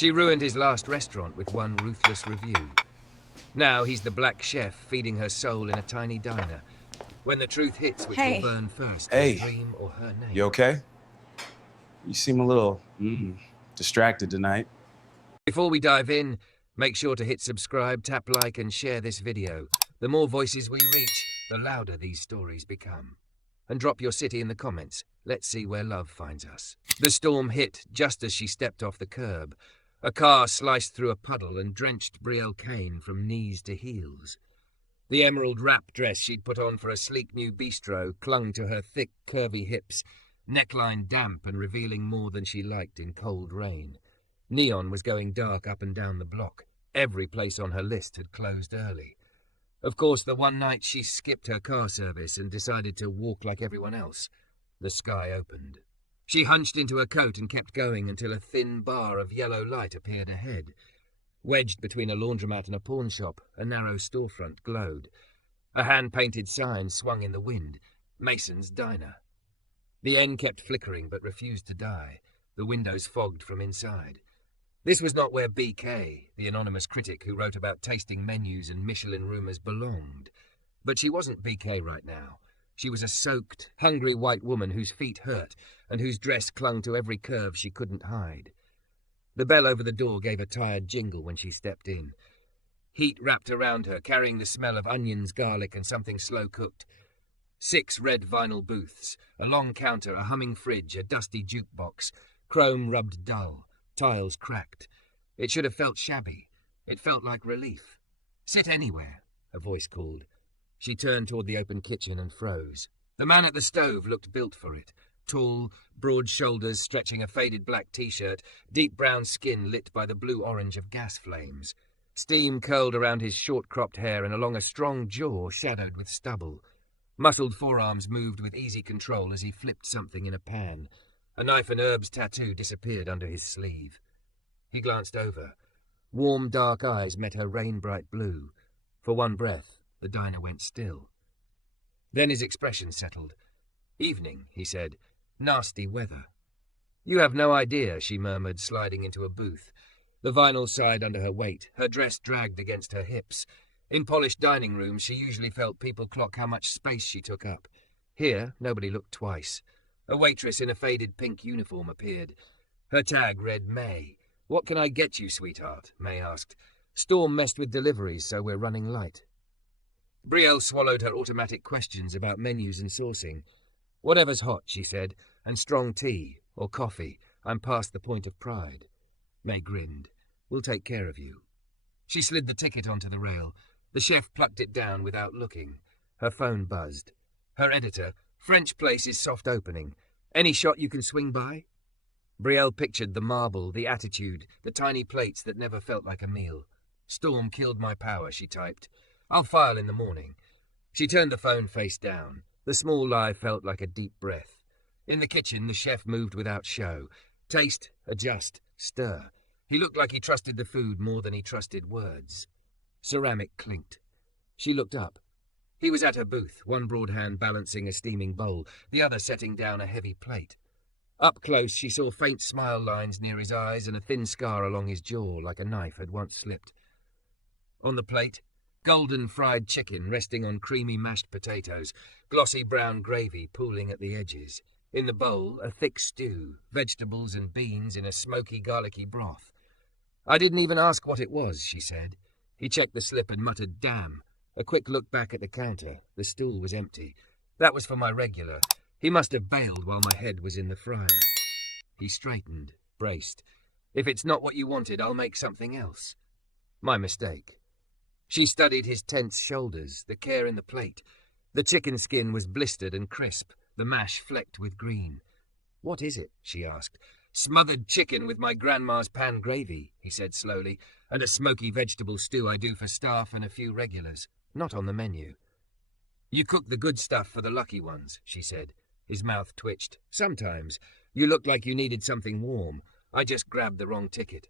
She ruined his last restaurant with one ruthless review. Now he's the black chef feeding her soul in a tiny diner. When the truth hits, which will burn first, her dream or her name. You okay? You seem a little distracted tonight. Before we dive in, make sure to hit subscribe, tap like, and share this video. The more voices we reach, the louder these stories become. And drop your city in the comments. Let's see where love finds us. The storm hit just as she stepped off the curb. A car sliced through a puddle and drenched Brielle Kane from knees to heels. The emerald wrap dress she'd put on for a sleek new bistro clung to her thick, curvy hips, neckline damp and revealing more than she liked in cold rain. Neon was going dark up and down the block. Every place on her list had closed early. Of course, the one night she skipped her car service and decided to walk like everyone else. The sky opened. She hunched into her coat and kept going until a thin bar of yellow light appeared ahead. Wedged between a laundromat and a pawn shop, a narrow storefront glowed. A hand-painted sign swung in the wind. Mason's Diner. The end kept flickering but refused to die. The windows fogged from inside. This was not where BK, the anonymous critic who wrote about tasting menus and Michelin rumours, belonged. But she wasn't BK right now. She was a soaked, hungry white woman whose feet hurt and whose dress clung to every curve she couldn't hide. The bell over the door gave a tired jingle when she stepped in. Heat wrapped around her, carrying the smell of onions, garlic, and something slow-cooked. 6 red vinyl booths, a long counter, a humming fridge, a dusty jukebox, chrome rubbed dull, tiles cracked. It should have felt shabby. It felt like relief. "Sit anywhere," a voice called. She turned toward the open kitchen and froze. The man at the stove looked built for it. Tall, broad shoulders stretching a faded black t-shirt, deep brown skin lit by the blue-orange of gas flames. Steam curled around his short-cropped hair and along a strong jaw shadowed with stubble. Muscled forearms moved with easy control as he flipped something in a pan. A knife and herbs tattoo disappeared under his sleeve. He glanced over. Warm, dark eyes met her rain-bright blue. For one breath, the diner went still. Then his expression settled. "Evening," he said. "Nasty weather." "You have no idea," she murmured, sliding into a booth. The vinyl sighed under her weight. Her dress dragged against her hips. In polished dining rooms, she usually felt people clock how much space she took up. Here, nobody looked twice. A waitress in a faded pink uniform appeared. Her tag read May. "What can I get you, sweetheart?" May asked. "Storm messed with deliveries, so we're running light." Brielle swallowed her automatic questions about menus and sourcing. "Whatever's hot," she said, "and strong tea, or coffee. I'm past the point of pride." May grinned. "We'll take care of you." She slid the ticket onto the rail. The chef plucked it down without looking. Her phone buzzed. Her editor, "French place is soft opening. Any shot you can swing by?" Brielle pictured the marble, the attitude, the tiny plates that never felt like a meal. "Storm killed my power," she typed. "I'll file in the morning." She turned the phone face down. The small lie felt like a deep breath. In the kitchen, the chef moved without show. Taste, adjust, stir. He looked like he trusted the food more than he trusted words. Ceramic clinked. She looked up. He was at her booth, one broad hand balancing a steaming bowl, the other setting down a heavy plate. Up close, she saw faint smile lines near his eyes and a thin scar along his jaw, like a knife had once slipped. On the plate, golden fried chicken resting on creamy mashed potatoes, glossy brown gravy pooling at the edges. In the bowl, a thick stew, vegetables and beans in a smoky, garlicky broth. "I didn't even ask what it was," she said. He checked the slip and muttered, "Damn." A quick look back at the counter. The stool was empty. "That was for my regular. He must have bailed while my head was in the fryer." He straightened, braced. "If it's not what you wanted, I'll make something else." "My mistake." She studied his tense shoulders, the care in the plate. The chicken skin was blistered and crisp, the mash flecked with green. "What is it?" she asked. "Smothered chicken with my grandma's pan gravy," he said slowly, "and a smoky vegetable stew I do for staff and a few regulars. Not on the menu." "You cook the good stuff for the lucky ones," she said. His mouth twitched. "Sometimes. You looked like you needed something warm. I just grabbed the wrong ticket."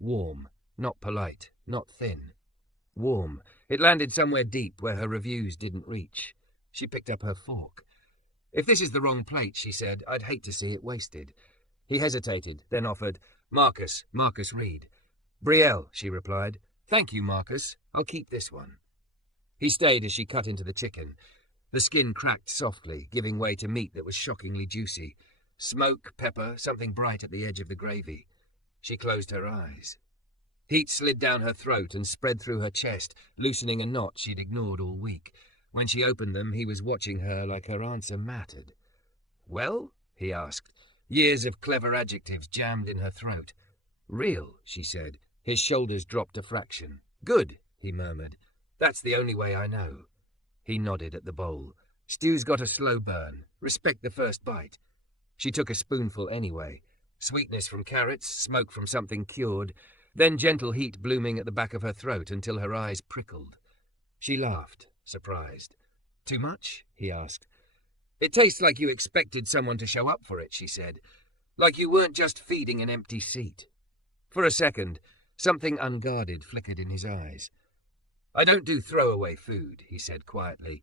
Warm. Not polite. Not thin. Warm. It landed somewhere deep where her reviews didn't reach. She picked up her fork. "If this is the wrong plate," she said, "I'd hate to see it wasted." He hesitated, then offered, Marcus Reed. Brielle, she replied. Thank you, Marcus. I'll keep this one. He stayed as she cut into the chicken. The skin cracked softly, giving way to meat that was shockingly juicy. Smoke, pepper, something bright at the edge of the gravy. She closed her eyes. Heat slid down her throat and spread through her chest, loosening a knot she'd ignored all week. When she opened them, he was watching her like her answer mattered. Well? He asked, years of clever adjectives jammed in her throat. Real, she said. His shoulders dropped a fraction. Good, he murmured. That's the only way I know. He nodded at the bowl. Stew's got a slow burn. Respect the first bite. She took a spoonful anyway. Sweetness from carrots, smoke from something cured, then gentle heat blooming at the back of her throat until her eyes prickled. She laughed, surprised. Too much? He asked. It tastes like you expected someone to show up for it, she said. Like you weren't just feeding an empty seat. For a second, something unguarded flickered in his eyes. I don't do throwaway food, he said quietly.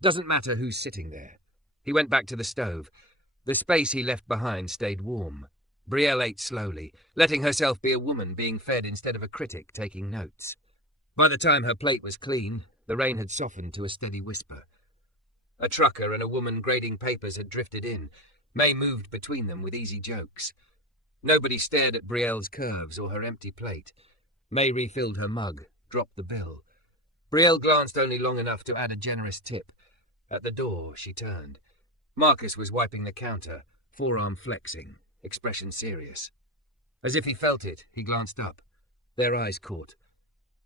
Doesn't matter who's sitting there. He went back to the stove. The space he left behind stayed warm. Brielle ate slowly, letting herself be a woman being fed instead of a critic taking notes. By the time her plate was clean, the rain had softened to a steady whisper. A trucker and a woman grading papers had drifted in. May moved between them with easy jokes. Nobody stared at Brielle's curves or her empty plate. May refilled her mug, dropped the bill. Brielle glanced only long enough to add a generous tip. At the door, she turned. Marcus was wiping the counter, forearm flexing, expression serious. As if he felt it, he glanced up. Their eyes caught.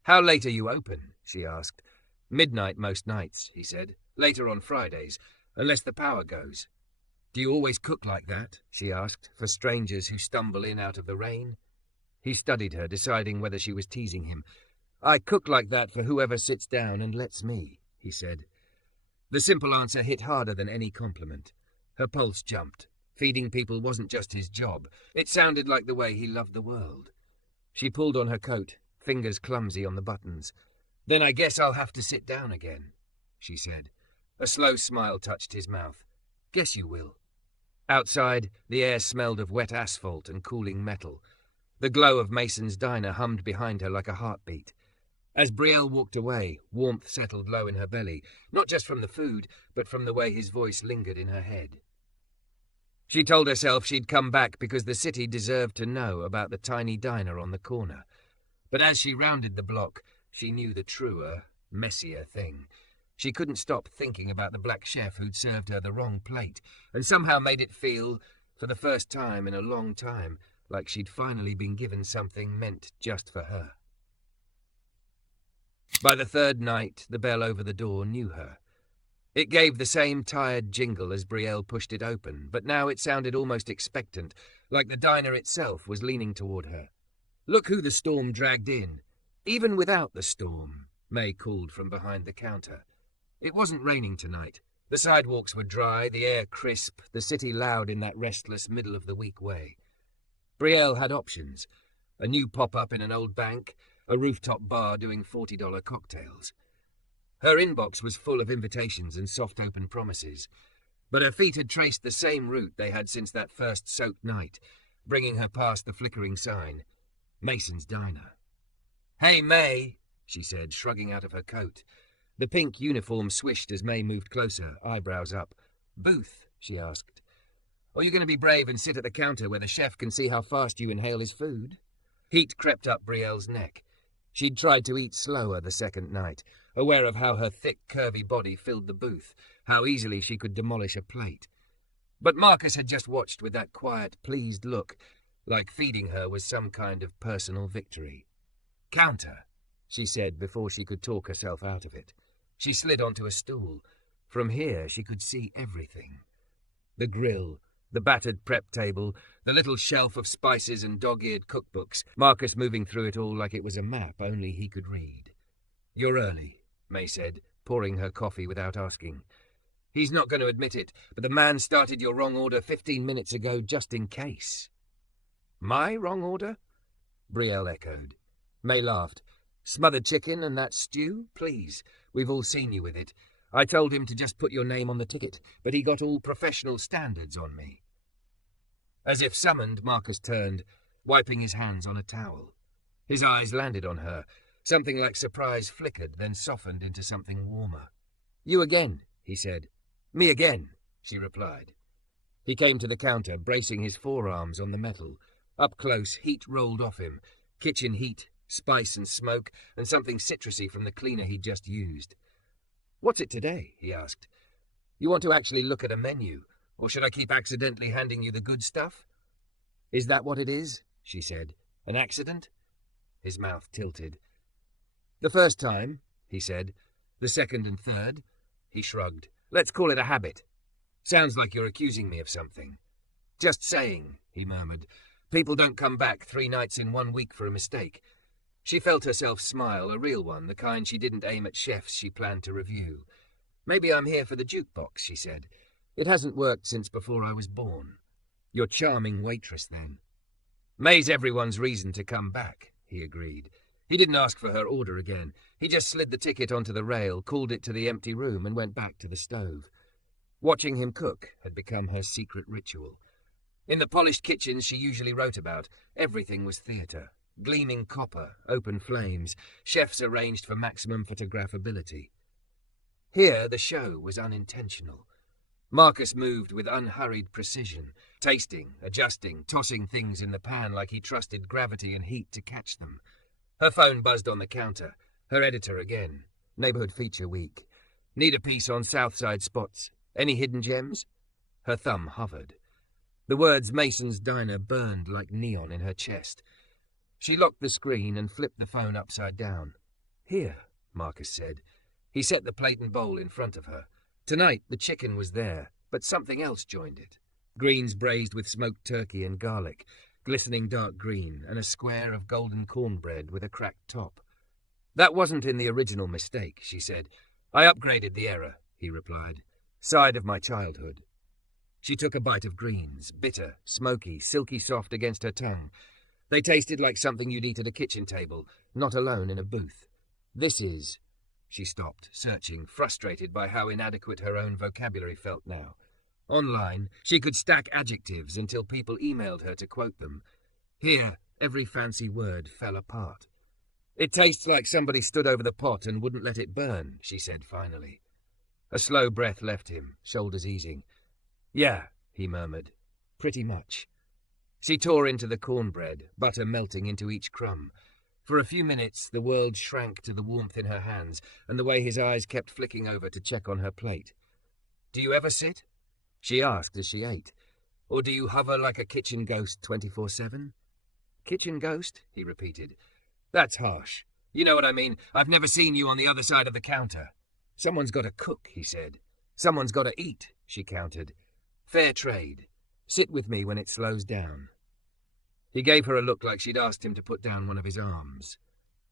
How late are you open? She asked. Midnight most nights, he said. Later on Fridays, unless the power goes. Do you always cook like that? She asked, for strangers who stumble in out of the rain. He studied her, deciding whether she was teasing him. I cook like that for whoever sits down and lets me, he said. The simple answer hit harder than any compliment. Her pulse jumped. Feeding people wasn't just his job. It sounded like the way he loved the world. She pulled on her coat, fingers clumsy on the buttons. Then I guess I'll have to sit down again, she said. A slow smile touched his mouth. Guess you will. Outside, the air smelled of wet asphalt and cooling metal. The glow of Mason's diner hummed behind her like a heartbeat. As Brielle walked away, warmth settled low in her belly, not just from the food, but from the way his voice lingered in her head. She told herself she'd come back because the city deserved to know about the tiny diner on the corner. But as she rounded the block, she knew the truer, messier thing. She couldn't stop thinking about the black chef who'd served her the wrong plate, and somehow made it feel, for the first time in a long time, like she'd finally been given something meant just for her. By the third night, the bell over the door knew her. It gave the same tired jingle as Brielle pushed it open, but now it sounded almost expectant, like the diner itself was leaning toward her. Look who the storm dragged in. Even without the storm, May called from behind the counter. It wasn't raining tonight. The sidewalks were dry, the air crisp, the city loud in that restless middle-of-the-week way. Brielle had options. A new pop-up in an old bank, a rooftop bar doing $40 cocktails. Her inbox was full of invitations and soft-open promises, but her feet had traced the same route they had since that first soaked night, bringing her past the flickering sign. Mason's Diner. Hey, May, she said, shrugging out of her coat. The pink uniform swished as May moved closer, eyebrows up. Booth, she asked. Or you going to be brave and sit at the counter where the chef can see how fast you inhale his food? Heat crept up Brielle's neck. She'd tried to eat slower the second night, aware of how her thick, curvy body filled the booth, how easily she could demolish a plate. But Marcus had just watched with that quiet, pleased look, like feeding her was some kind of personal victory. Counter, she said before she could talk herself out of it. She slid onto a stool. From here she could see everything. The grill, the battered prep table, the little shelf of spices and dog-eared cookbooks, Marcus moving through it all like it was a map only he could read. You're early, May said, pouring her coffee without asking. He's not going to admit it, but the man started your wrong order 15 minutes ago just in case. My wrong order? Brielle echoed. May laughed. Smothered chicken and that stew? Please, we've all seen you with it. I told him to just put your name on the ticket, but he got all professional standards on me. As if summoned, Marcus turned. wiping his hands on a towel. His eyes landed on her. Something like surprise flickered, then softened into something warmer. "You again," he said. "Me again," she replied. He came to the counter, bracing his forearms on the metal. Up close, heat rolled off him. Kitchen heat, spice and smoke, and something citrusy from the cleaner he'd just used. "What's it today?" he asked. "You want to actually look at a menu, or should I keep accidentally handing you the good stuff?" "Is that what it is?" she said. "An accident?" His mouth tilted. "The first time," he said. "The second and third." He shrugged. "Let's call it a habit. Sounds like you're accusing me of something." "Just saying," he murmured. "People don't come back 3 nights in 1 week for a mistake." She felt herself smile, a real one, the kind she didn't aim at chefs she planned to review. "Maybe I'm here for the jukebox," she said. "It hasn't worked since before I was born." "You're charming waitress, then." "May's everyone's reason to come back," he agreed. He didn't ask for her order again. He just slid the ticket onto the rail, called it to the empty room, and went back to the stove. Watching him cook had become her secret ritual. In the polished kitchens she usually wrote about, everything was theatre. Gleaming copper, open flames, chefs arranged for maximum photographability. Here the show was unintentional. Marcus moved with unhurried precision, tasting, adjusting, tossing things in the pan like he trusted gravity and heat to catch them. Her phone buzzed on the counter. Her editor again. "Neighborhood feature week. Need a piece on Southside spots. Any hidden gems?" Her thumb hovered. The words Mason's Diner burned like neon in her chest. She locked the screen and flipped the phone upside down. "Here," Marcus said. He set the plate and bowl in front of her. Tonight the chicken was there, but something else joined it. Greens braised with smoked turkey and garlic, glistening dark green, and a square of golden cornbread with a cracked top. "That wasn't in the original mistake," she said. "I upgraded the error," he replied. "Side of my childhood." She took a bite of greens, bitter, smoky, silky soft against her tongue. They tasted like something you'd eat at a kitchen table, not alone in a booth. "This is..." She stopped, searching, frustrated by how inadequate her own vocabulary felt now. Online, she could stack adjectives until people emailed her to quote them. Here, every fancy word fell apart. "It tastes like somebody stood over the pot and wouldn't let it burn," she said finally. A slow breath left him, shoulders easing. "Yeah," he murmured. "Pretty much." She tore into the cornbread, butter melting into each crumb. For a few minutes, the world shrank to the warmth in her hands and the way his eyes kept flicking over to check on her plate. "Do you ever sit?" she asked as she ate. "Or do you hover like a kitchen ghost 24/7? "Kitchen ghost?" he repeated. "That's harsh. You know what I mean? I've never seen you on the other side of the counter." "Someone's got to cook," he said. "Someone's got to eat," she countered. "Fair trade. Sit with me when it slows down." He gave her a look like she'd asked him to put down one of his arms.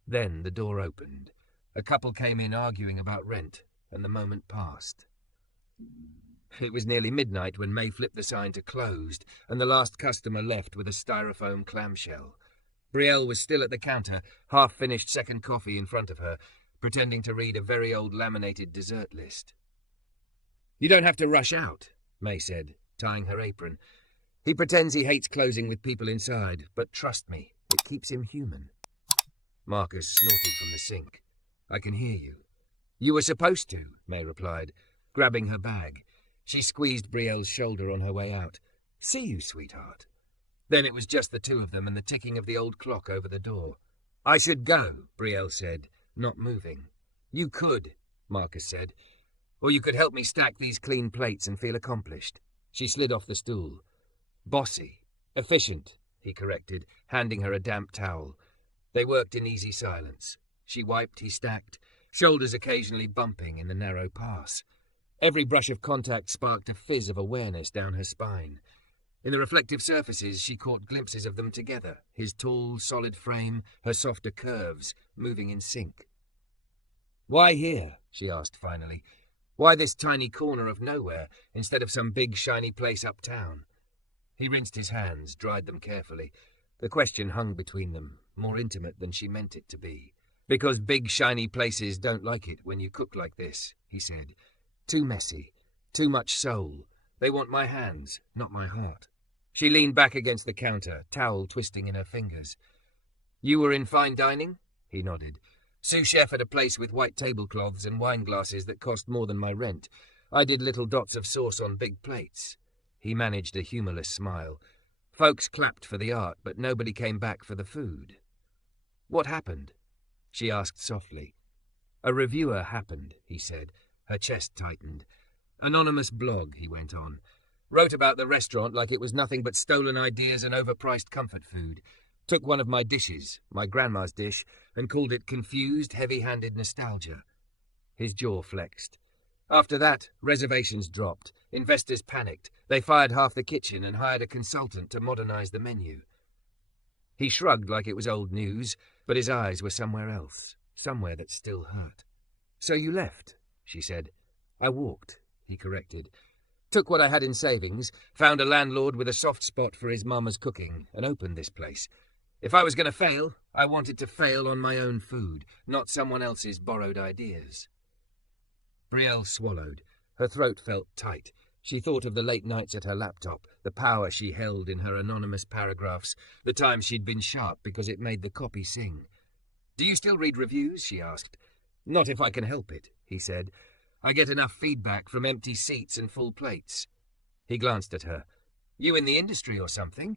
Then the door opened. A couple came in arguing about rent, and the moment passed. It was nearly midnight when May flipped the sign to closed, and the last customer left with a styrofoam clamshell. Brielle was still at the counter, half-finished second coffee in front of her, pretending to read a very old laminated dessert list. "You don't have to rush out," May said, tying her apron. "He pretends he hates closing with people inside, but trust me, it keeps him human." Marcus snorted from the sink. "I can hear you." "You were supposed to," May replied, grabbing her bag. She squeezed Brielle's shoulder on her way out. "See you, sweetheart." Then it was just the two of them and the ticking of the old clock over the door. "I should go," Brielle said, not moving. "You could," Marcus said. "Or you could help me stack these clean plates and feel accomplished." She slid off the stool. "Bossy. Efficient," he corrected, handing her a damp towel. They worked in easy silence. She wiped, he stacked, shoulders occasionally bumping in the narrow pass. Every brush of contact sparked a fizz of awareness down her spine. In the reflective surfaces, she caught glimpses of them together, his tall, solid frame, her softer curves, moving in sync. "Why here?" she asked finally. "Why this tiny corner of nowhere, instead of some big, shiny place uptown?" He rinsed his hands, dried them carefully. The question hung between them, more intimate than she meant it to be. "Because big, shiny places don't like it when you cook like this," he said. "Too messy. Too much soul. They want my hands, not my heart." She leaned back against the counter, towel twisting in her fingers. "You were in fine dining?" He nodded. "Sous chef at a place with white tablecloths and wine glasses that cost more than my rent. I did little dots of sauce on big plates." He managed a humourless smile. "Folks clapped for the art, but nobody came back for the food." "What happened?" she asked softly. "A reviewer happened," he said. Her chest tightened. "Anonymous blog," he went on. "Wrote about the restaurant like it was nothing but stolen ideas and overpriced comfort food. Took one of my dishes, my grandma's dish, and called it confused, heavy-handed nostalgia." His jaw flexed. "After that, reservations dropped. Investors panicked. They fired half the kitchen and hired a consultant to modernize the menu." He shrugged like it was old news, but his eyes were somewhere else, somewhere that still hurt. "So you left," she said. "I walked," he corrected. "Took what I had in savings, found a landlord with a soft spot for his mama's cooking, and opened this place. If I was going to fail, I wanted to fail on my own food, not someone else's borrowed ideas." Brielle swallowed. Her throat felt tight. She thought of the late nights at her laptop, the power she held in her anonymous paragraphs, the times she'd been sharp because it made the copy sing. "Do you still read reviews?" she asked. "Not if I can help it," he said. "I get enough feedback from empty seats and full plates." He glanced at her. "You in the industry or something?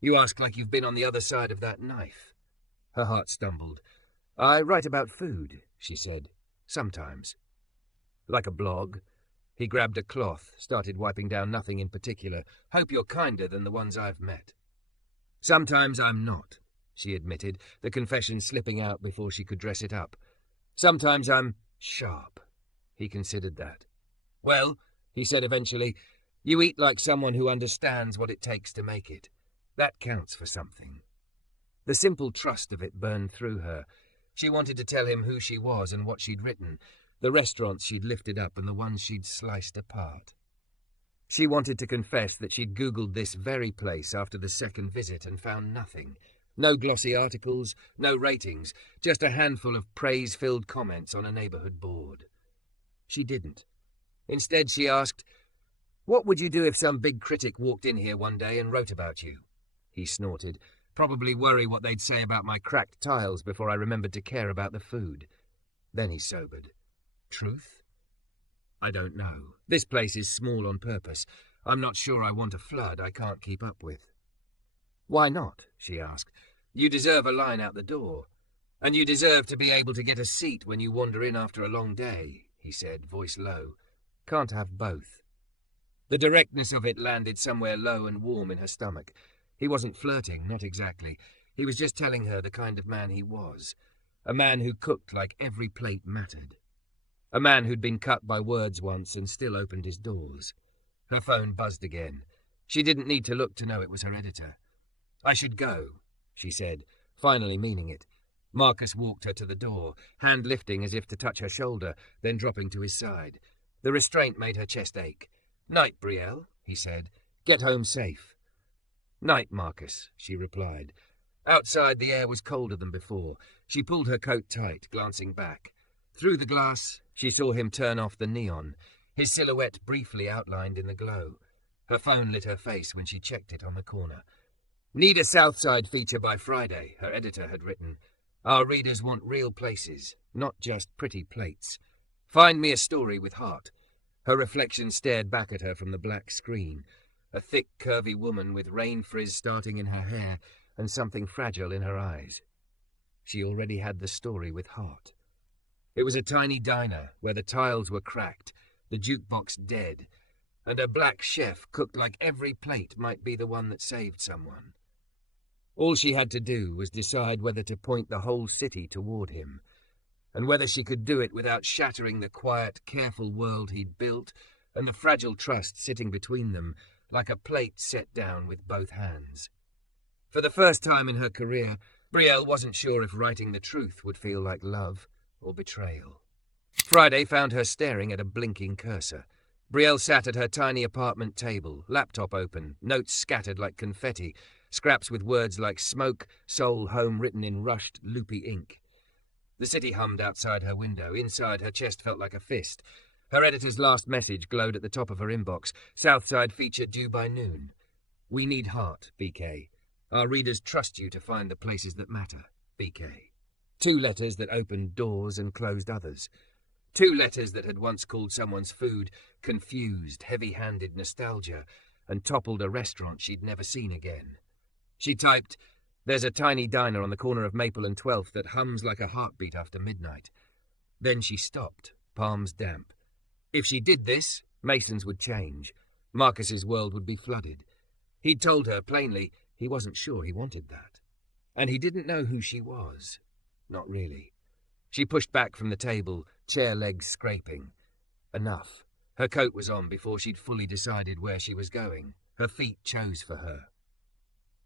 You ask like you've been on the other side of that knife." Her heart stumbled. "I write about food," she said. "Sometimes." "Like a blog?" He grabbed a cloth, started wiping down nothing in particular. "Hope you're kinder than the ones I've met." "Sometimes I'm not," she admitted, the confession slipping out before she could dress it up. "Sometimes I'm sharp." He considered that. "Well," he said eventually, "you eat like someone who understands what it takes to make it. That counts for something." The simple trust of it burned through her. She wanted to tell him who she was and what she'd written, the restaurants she'd lifted up and the ones she'd sliced apart. She wanted to confess that she'd Googled this very place after the second visit and found nothing. No glossy articles, no ratings, just a handful of praise-filled comments on a neighborhood board. She didn't. Instead, she asked, "What would you do if some big critic walked in here one day and wrote about you?" He snorted. "Probably worry what they'd say about my cracked tiles before I remembered to care about the food." Then he sobered. "Truth? I don't know. This place is small on purpose. I'm not sure I want a flood I can't keep up with." "Why not?" she asked. "You deserve a line out the door. And you deserve to be able to get a seat when you wander in after a long day," he said, voice low. "Can't have both." The directness of it landed somewhere low and warm in her stomach. He wasn't flirting, not exactly. He was just telling her the kind of man he was. A man who cooked like every plate mattered. A man who'd been cut by words once and still opened his doors. Her phone buzzed again. She didn't need to look to know it was her editor. "I should go," she said, finally meaning it. Marcus walked her to the door, hand lifting as if to touch her shoulder, then dropping to his side. The restraint made her chest ache. "Night, Brielle," he said. "Get home safe." "Night, Marcus," she replied. Outside, the air was colder than before. She pulled her coat tight, glancing back. Through the glass, she saw him turn off the neon, his silhouette briefly outlined in the glow. Her phone lit her face when she checked it on the corner. "Need a Southside feature by Friday," her editor had written. "Our readers want real places, not just pretty plates. Find me a story with heart." Her reflection stared back at her from the black screen. A thick, curvy woman with rain frizz starting in her hair and something fragile in her eyes. She already had the story with heart. It was a tiny diner where the tiles were cracked, the jukebox dead, and a black chef cooked like every plate might be the one that saved someone. All she had to do was decide whether to point the whole city toward him, and whether she could do it without shattering the quiet, careful world he'd built and the fragile trust sitting between them, like a plate set down with both hands. For the first time in her career, Brielle wasn't sure if writing the truth would feel like love or betrayal. Friday found her staring at a blinking cursor. Brielle sat at her tiny apartment table, laptop open, notes scattered like confetti, scraps with words like smoke, soul, home written in rushed, loopy ink. The city hummed outside her window. Inside, her chest felt like a fist. Her editor's last message glowed at the top of her inbox. Southside feature due by noon. We need heart, BK. Our readers trust you to find the places that matter, BK. 2 letters that opened doors and closed others. 2 letters that had once called someone's food confused, heavy-handed nostalgia and toppled a restaurant she'd never seen again. She typed, "There's a tiny diner on the corner of Maple and 12th that hums like a heartbeat after midnight." Then she stopped, palms damp. If she did this, Mason's would change. Marcus's world would be flooded. He'd told her plainly he wasn't sure he wanted that. And he didn't know who she was. Not really. She pushed back from the table, chair legs scraping. Enough. Her coat was on before she'd fully decided where she was going. Her feet chose for her.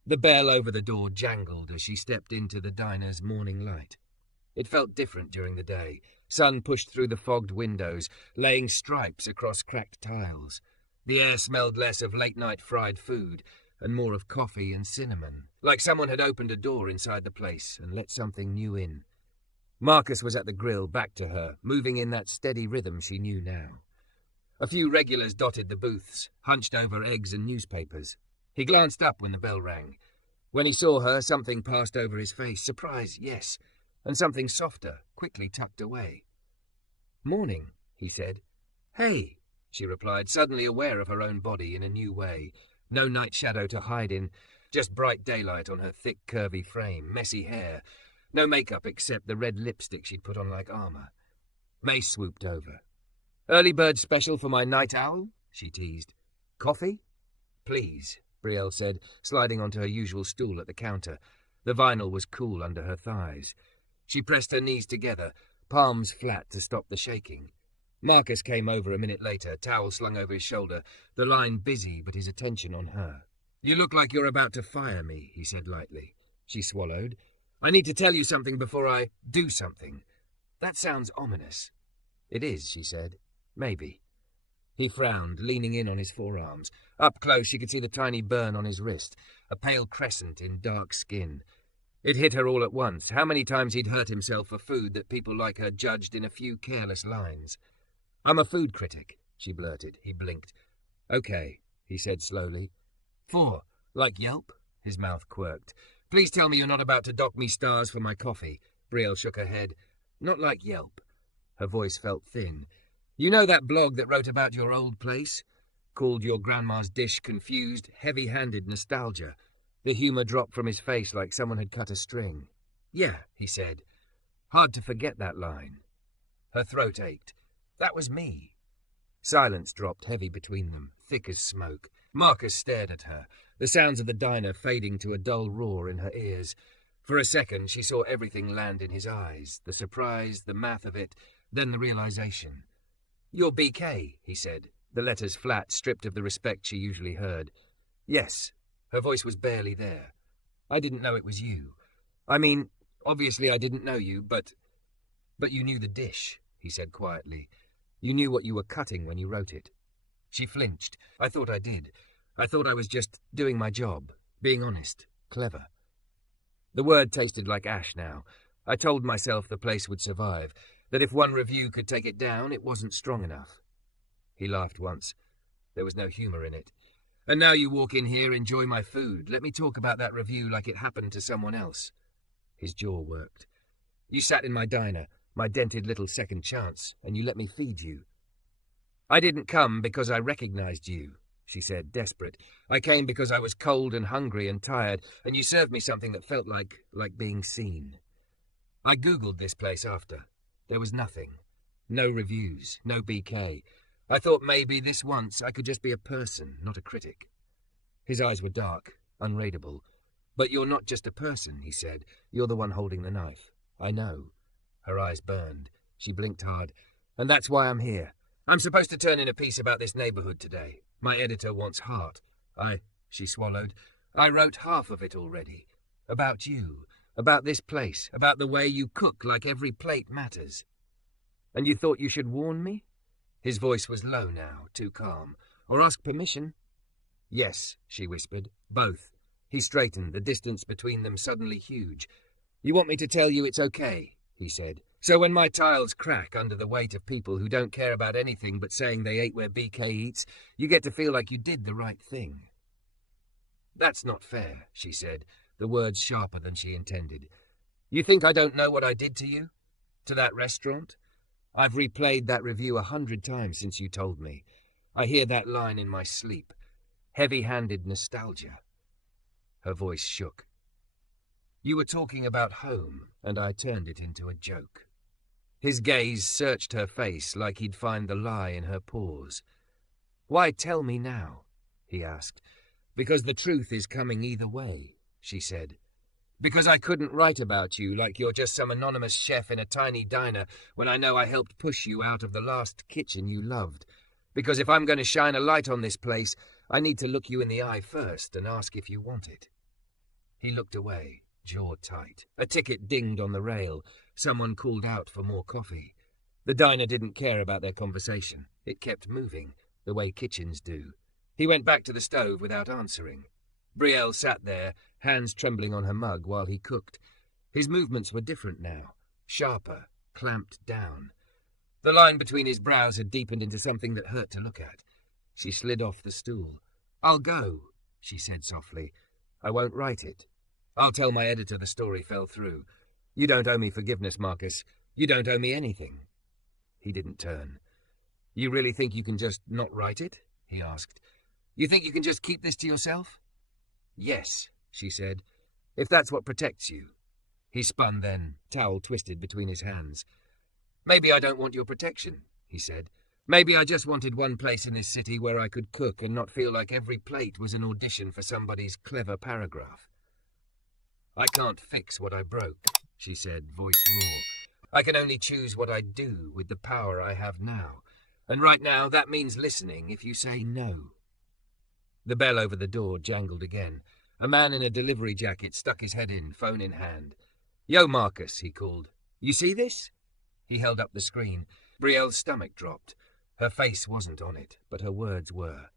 The bell over the door jangled as she stepped into the diner's morning light. It felt different during the day. Sun pushed through the fogged windows, laying stripes across cracked tiles. The air smelled less of late-night fried food and more of coffee and cinnamon, like someone had opened a door inside the place and let something new in. Marcus was at the grill, back to her, moving in that steady rhythm she knew now. A few regulars dotted the booths, hunched over eggs and newspapers. He glanced up when the bell rang. When he saw her, something passed over his face. Surprise, yes, and something softer, quickly tucked away. "Morning," he said. "Hey," she replied, suddenly aware of her own body in a new way. No night shadow to hide in, just bright daylight on her thick, curvy frame, messy hair. No makeup except the red lipstick she'd put on like armor. Mace swooped over. "Early bird special for my night owl?" she teased. "Coffee?" "Please," Brielle said, sliding onto her usual stool at the counter. The vinyl was cool under her thighs. She pressed her knees together, palms flat to stop the shaking. Marcus came over a minute later, towel slung over his shoulder, the line busy but his attention on her. "You look like you're about to fire me," he said lightly. She swallowed. "I need to tell you something before I do something." "That sounds ominous." "It is," she said. "Maybe." He frowned, leaning in on his forearms. Up close she could see the tiny burn on his wrist, a pale crescent in dark skin. It hit her all at once, how many times he'd hurt himself for food that people like her judged in a few careless lines. "I'm a food critic," she blurted. He blinked. "Okay," he said slowly. "4, like Yelp?" His mouth quirked. "Please tell me you're not about to dock me stars for my coffee." Brielle shook her head. "Not like Yelp." Her voice felt thin. "You know that blog that wrote about your old place? Called your grandma's dish confused, heavy-handed nostalgia." The humour dropped from his face like someone had cut a string. "Yeah," he said. "Hard to forget that line." Her throat ached. "That was me." Silence dropped heavy between them, thick as smoke. Marcus stared at her, the sounds of the diner fading to a dull roar in her ears. For a second she saw everything land in his eyes, the surprise, the math of it, then the realization. "You're BK," he said, the letters flat, stripped of the respect she usually heard. "Yes." Her voice was barely there. "I didn't know it was you. I mean, obviously I didn't know you, but you knew the dish," he said quietly. "You knew what you were cutting when you wrote it." She flinched. "I thought I did. I thought I was just doing my job, being honest, clever." The word tasted like ash now. I told myself the place would survive, that if one review could take it down, it wasn't strong enough. He laughed once. There was no humour in it. "And now you walk in here, enjoy my food. Let me talk about that review like it happened to someone else." His jaw worked. "You sat in my diner, my dented little second chance, and you let me feed you." "I didn't come because I recognized you," she said, desperate. "I came because I was cold and hungry and tired, and you served me something that felt like being seen." "I Googled this place after. There was nothing. No reviews, no BK. I thought maybe this once I could just be a person, not a critic." His eyes were dark, unreadable. "But you're not just a person," he said. "You're the one holding the knife. I know." Her eyes burned. She blinked hard. "And that's why I'm here. I'm supposed to turn in a piece about this neighborhood today. My editor wants heart. She swallowed. "I wrote half of it already. About you. About this place. About the way you cook like every plate matters." "And you thought you should warn me?" His voice was low now, too calm. "Or ask permission?" "Yes," she whispered. "Both." He straightened, the distance between them suddenly huge. "You want me to tell you it's okay," he said. "So when my tiles crack under the weight of people who don't care about anything but saying they ate where BK eats, you get to feel like you did the right thing." "That's not fair," she said, the words sharper than she intended. "You think I don't know what I did to you? To that restaurant? I've replayed that review 100 times since you told me. I hear that line in my sleep. Heavy-handed nostalgia." Her voice shook. "You were talking about home, and I turned it into a joke." His gaze searched her face like he'd find the lie in her pause. "Why tell me now?" he asked. "Because the truth is coming either way," she said. "Because I couldn't write about you like you're just some anonymous chef in a tiny diner when I know I helped push you out of the last kitchen you loved. Because if I'm going to shine a light on this place, I need to look you in the eye first and ask if you want it." He looked away, jaw tight. A ticket dinged on the rail. Someone called out for more coffee. The diner didn't care about their conversation. It kept moving, the way kitchens do. He went back to the stove without answering. Brielle sat there, hands trembling on her mug while he cooked. His movements were different now, sharper, clamped down. The line between his brows had deepened into something that hurt to look at. She slid off the stool. "I'll go," she said softly. "I won't write it. I'll tell my editor the story fell through. You don't owe me forgiveness, Marcus. You don't owe me anything." He didn't turn. "You really think you can just not write it?" he asked. "You think you can just keep this to yourself?" "Yes," she said, "if that's what protects you." He spun then, towel twisted between his hands. "Maybe I don't want your protection," he said. "Maybe I just wanted one place in this city where I could cook and not feel like every plate was an audition for somebody's clever paragraph." "I can't fix what I broke," she said, voice raw. "I can only choose what I do with the power I have now. And right now, that means listening if you say no." The bell over the door jangled again. A man in a delivery jacket stuck his head in, phone in hand. "Yo, Marcus," he called. "You see this?" He held up the screen. Brielle's stomach dropped. Her face wasn't on it, but her words were.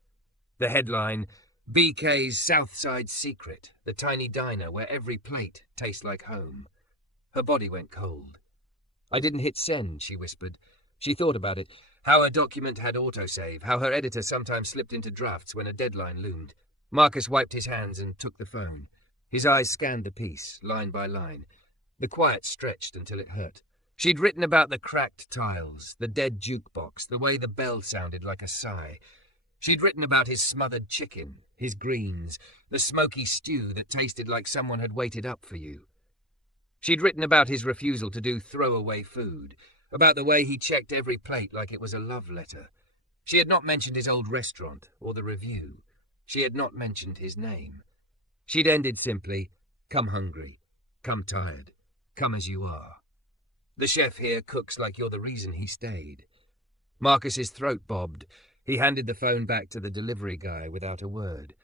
The headline, "BK's Southside Secret, the tiny diner where every plate tastes like home." Her body went cold. "I didn't hit send," she whispered. She thought about it, how her document had autosave, how her editor sometimes slipped into drafts when a deadline loomed. Marcus wiped his hands and took the phone. His eyes scanned the piece, line by line. The quiet stretched until it hurt. She'd written about the cracked tiles, the dead jukebox, the way the bell sounded like a sigh. She'd written about his smothered chicken, his greens, the smoky stew that tasted like someone had waited up for you. She'd written about his refusal to do throwaway food, about the way he checked every plate like it was a love letter. She had not mentioned his old restaurant or the review. She had not mentioned his name. She'd ended simply, "Come hungry, come tired, come as you are. The chef here cooks like you're the reason he stayed." Marcus's throat bobbed. He handed the phone back to the delivery guy without a word.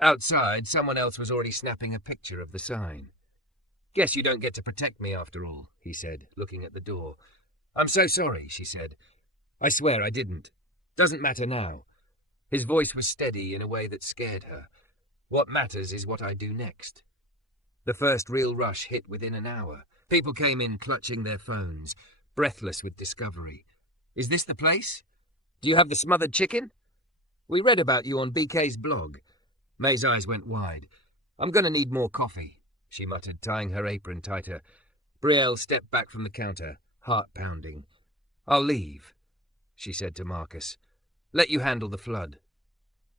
Outside, someone else was already snapping a picture of the sign. "Guess you don't get to protect me after all," he said, looking at the door. "I'm so sorry," she said. "I swear I didn't. Doesn't matter now." His voice was steady in a way that scared her. "What matters is what I do next." The first real rush hit within an hour. People came in clutching their phones, breathless with discovery. "Is this the place? Do you have the smothered chicken? We read about you on BK's blog." May's eyes went wide. "I'm going to need more coffee," she muttered, tying her apron tighter. Brielle stepped back from the counter, heart pounding. "I'll leave," she said to Marcus. "Let you handle the flood."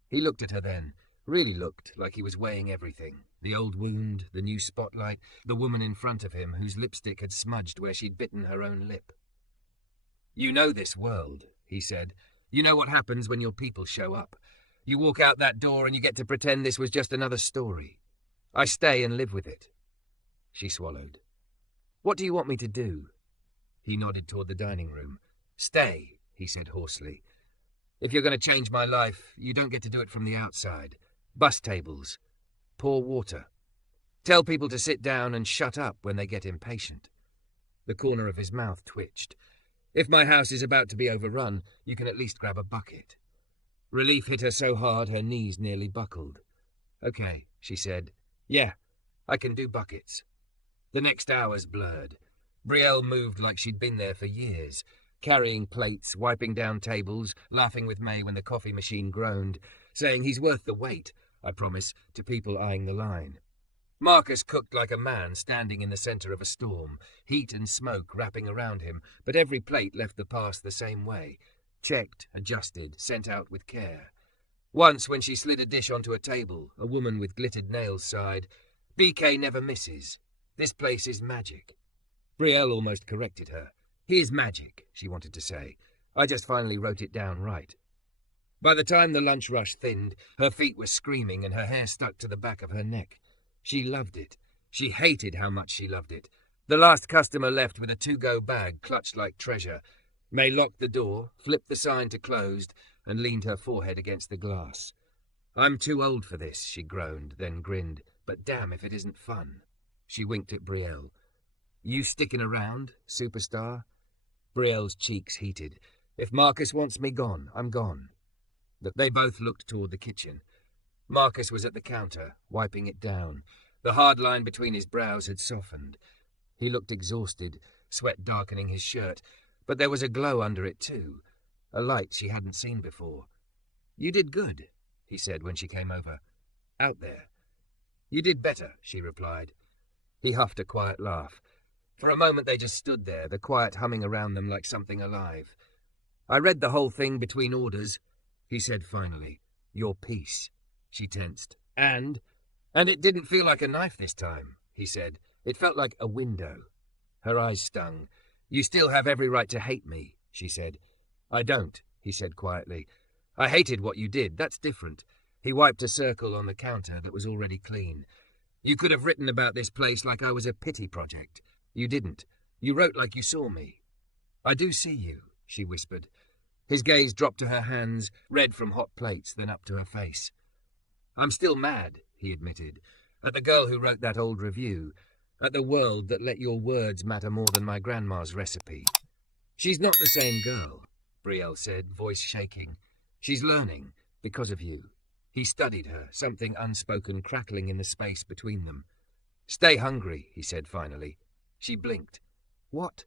He looked at her then, really looked like he was weighing everything. The old wound, the new spotlight, the woman in front of him whose lipstick had smudged where she'd bitten her own lip. "You know this world," he said. "You know what happens when your people show up. You walk out that door and you get to pretend this was just another story. I stay and live with it." She swallowed. "What do you want me to do?" He nodded toward the dining room. "Stay," he said hoarsely. "If you're going to change my life, you don't get to do it from the outside. Bus tables. Pour water. Tell people to sit down and shut up when they get impatient." The corner of his mouth twitched. "If my house is about to be overrun, you can at least grab a bucket." Relief hit her so hard her knees nearly buckled. "Okay," she said. "Yeah, I can do buckets." The next hours blurred. Brielle moved like she'd been there for years, carrying plates, wiping down tables, laughing with May when the coffee machine groaned, saying, "He's worth the wait. I promise, to people eyeing the line. Marcus cooked like a man standing in the centre of a storm, heat and smoke wrapping around him, but every plate left the pass the same way. Checked, adjusted, sent out with care. Once, when she slid a dish onto a table, a woman with glittered nails sighed, "BK never misses. This place is magic." Brielle almost corrected her. "He is magic," she wanted to say. I just finally wrote it down right. By the time the lunch rush thinned, her feet were screaming and her hair stuck to the back of her neck. She loved it. She hated how much she loved it. The last customer left with a to-go bag clutched like treasure. May locked the door, flipped the sign to closed, and leaned her forehead against the glass. "I'm too old for this," she groaned, then grinned. "But damn if it isn't fun." She winked at Brielle. "You sticking around, superstar?" Brielle's cheeks heated. "If Marcus wants me gone, I'm gone." They both looked toward the kitchen. Marcus was at the counter, wiping it down. The hard line between his brows had softened. He looked exhausted, sweat darkening his shirt, but there was a glow under it too, a light she hadn't seen before. "You did good," he said when she came over. "Out there." "You did better," she replied. He huffed a quiet laugh. For a moment they just stood there, the quiet humming around them like something alive. "I read the whole thing between orders," he said finally. "Your piece." She tensed. And it didn't feel like a knife this time," he said. "It felt like a window." Her eyes stung. "You still have every right to hate me," she said. "I don't," he said quietly. "I hated what you did, that's different." He wiped a circle on the counter that was already clean. "You could have written about this place like I was a pity project. You didn't. You wrote like you saw me." "I do see you," she whispered. His gaze dropped to her hands, red from hot plates, then up to her face. "I'm still mad," he admitted, "at the girl who wrote that old review, at the world that let your words matter more than my grandma's recipe." "She's not the same girl," Brielle said, voice shaking. "She's learning, because of you." He studied her, something unspoken crackling in the space between them. "Stay hungry," he said finally. She blinked. "What?"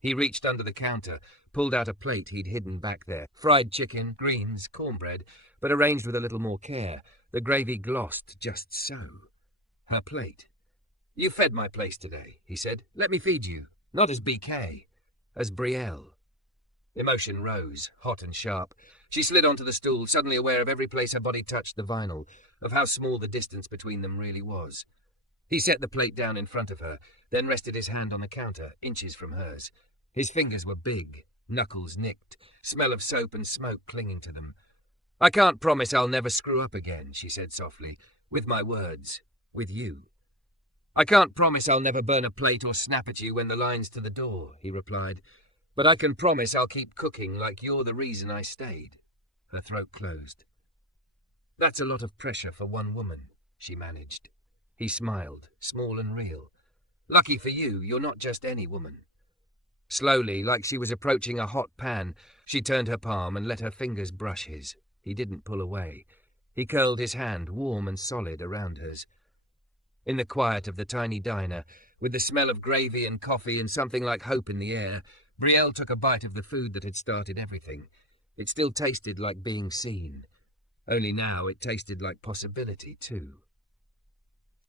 He reached under the counter, pulled out a plate he'd hidden back there. Fried chicken, greens, cornbread, but arranged with a little more care. The gravy glossed just so. Her plate. "You fed my place today," he said. "Let me feed you. Not as BK. As Brielle." Emotion rose, hot and sharp. She slid onto the stool, suddenly aware of every place her body touched the vinyl, of how small the distance between them really was. He set the plate down in front of her, then rested his hand on the counter, inches from hers. His fingers were big, knuckles nicked, smell of soap and smoke clinging to them. "I can't promise I'll never screw up again," she said softly, "with my words, with you." "I can't promise I'll never burn a plate or snap at you when the line's to the door," he replied. "But I can promise I'll keep cooking like you're the reason I stayed." Her throat closed. "That's a lot of pressure for one woman," she managed. He smiled, small and real. "Lucky for you, you're not just any woman." Slowly, like she was approaching a hot pan, she turned her palm and let her fingers brush his. He didn't pull away. He curled his hand, warm and solid, around hers. In the quiet of the tiny diner, with the smell of gravy and coffee and something like hope in the air, Brielle took a bite of the food that had started everything. It still tasted like being seen. Only now it tasted like possibility, too.